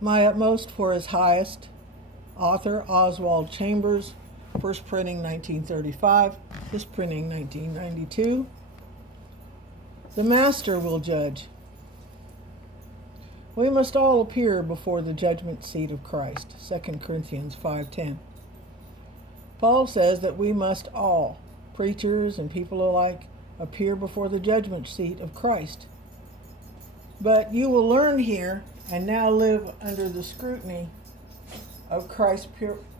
My Utmost for His Highest, author Oswald Chambers, first printing 1935, this printing 1992. The Master will judge. We must all appear before the judgment seat of Christ, 2 Corinthians 5:10. Paul says that we must all, preachers and people alike, appear before the judgment seat of Christ. But you will learn here and now live under the scrutiny of Christ's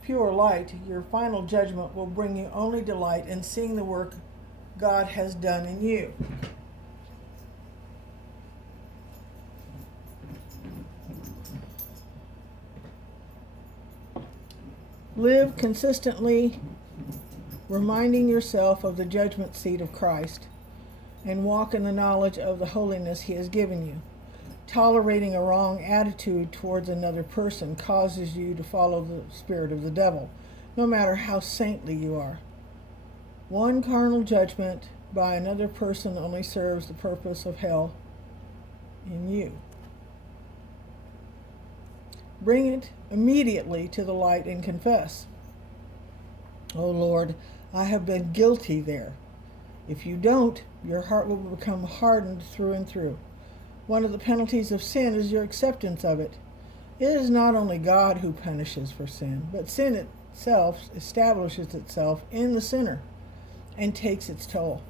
pure light. Your final judgment will bring you only delight in seeing the work God has done in you. Live consistently, reminding yourself of the judgment seat of Christ, and walk in the knowledge of the holiness He has given you. Tolerating a wrong attitude towards another person causes you to follow the spirit of the devil, no matter how saintly you are. One carnal judgment by another person only serves the purpose of hell in you. Bring it immediately to the light and confess. Oh Lord, I have been guilty there. If you don't, your heart will become hardened through and through. One of the penalties of sin is your acceptance of it. It is not only God who punishes for sin, but sin itself establishes itself in the sinner and takes its toll.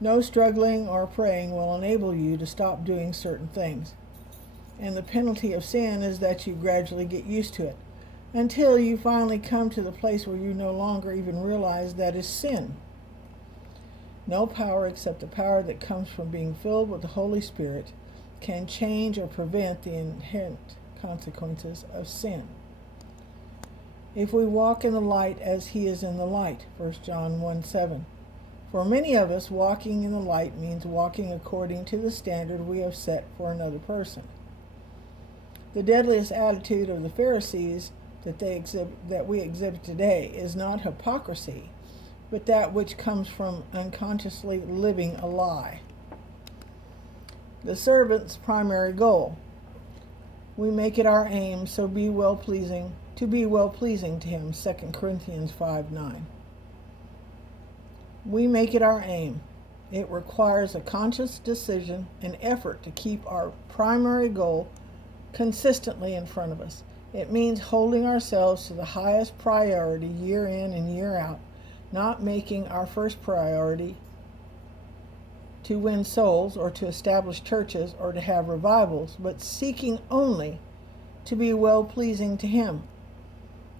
No struggling or praying will enable you to stop doing certain things. And the penalty of sin is that you gradually get used to it, until you finally come to the place where you no longer even realize that is sin. No power except the power that comes from being filled with the Holy Spirit can change or prevent the inherent consequences of sin. If we walk in the light as He is in the light, 1 John 1:7. For many of us, walking in the light means walking according to the standard we have set for another person. The deadliest attitude of the Pharisees that we exhibit today is not hypocrisy, but that which comes from unconsciously living a lie. The servant's primary goal. We make it our aim to be well pleasing to Him, 2 Corinthians 5:9. We make it our aim. It requires a conscious decision and effort to keep our primary goal consistently in front of us. It means holding ourselves to the highest priority year in and year out, not making our first priority to win souls or to establish churches or to have revivals, but seeking only to be well-pleasing to Him.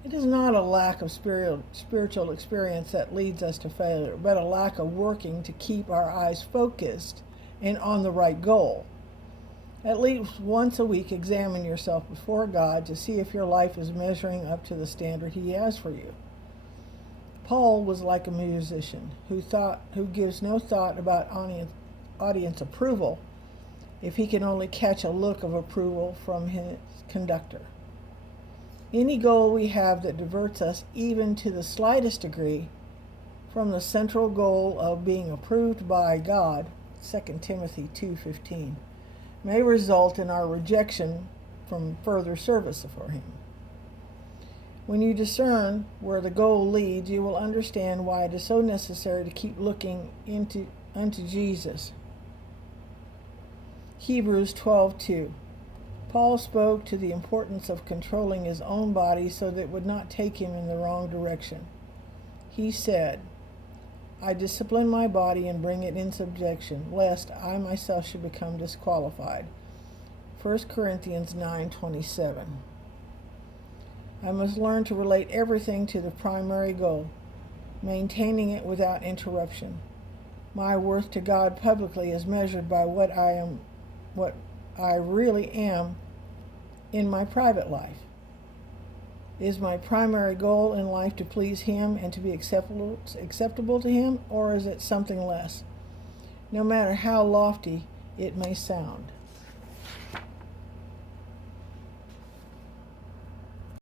It is not a lack of spiritual experience that leads us to failure, but a lack of working to keep our eyes focused and on the right goal. At least once a week, examine yourself before God to see if your life is measuring up to the standard He has for you. Paul was like a musician who gives no thought about audience approval if he can only catch a look of approval from his conductor. Any goal we have that diverts us even to the slightest degree from the central goal of being approved by God, 2 Timothy 2:15, may result in our rejection from further service for Him. When you discern where the goal leads, you will understand why it is so necessary to keep looking unto Jesus. Hebrews 12:2. Paul spoke to the importance of controlling his own body so that it would not take him in the wrong direction. He said, I discipline my body and bring it in subjection, lest I myself should become disqualified. 1 Corinthians 9:27. I must learn to relate everything to the primary goal, maintaining it without interruption. My worth to God publicly is measured by what I really am in my private life. Is my primary goal in life to please Him and to be acceptable to Him, or is it something less, no matter how lofty it may sound?